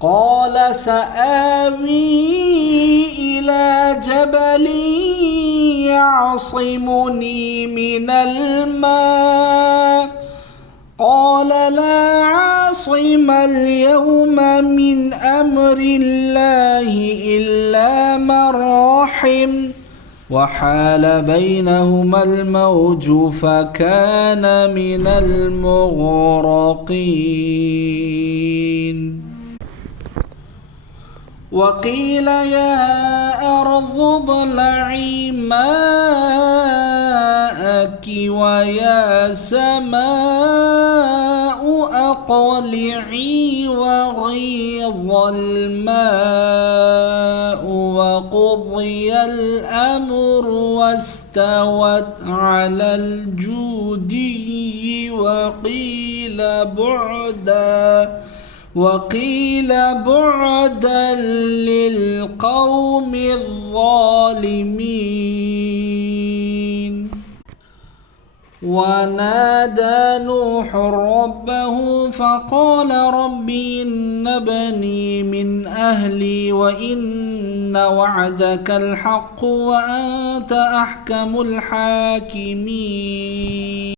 قال سآوي إلى جبل يعصمني من الماء قال لا عاصم اليوم من أمر الله إلا من رحم وحال بينهما الموج فكان من المغرقين وقيل يا أرض ابلعي ماءك ويا سماء أقلعي وغيض الماء وقضي الأمر واستوت على الجودي وقيل بعدا للقوم الظالمين ونادى نوح ربه فقال رب إن ابني من أهلي وإن وعدك الحق وأنت أحكم الحاكمين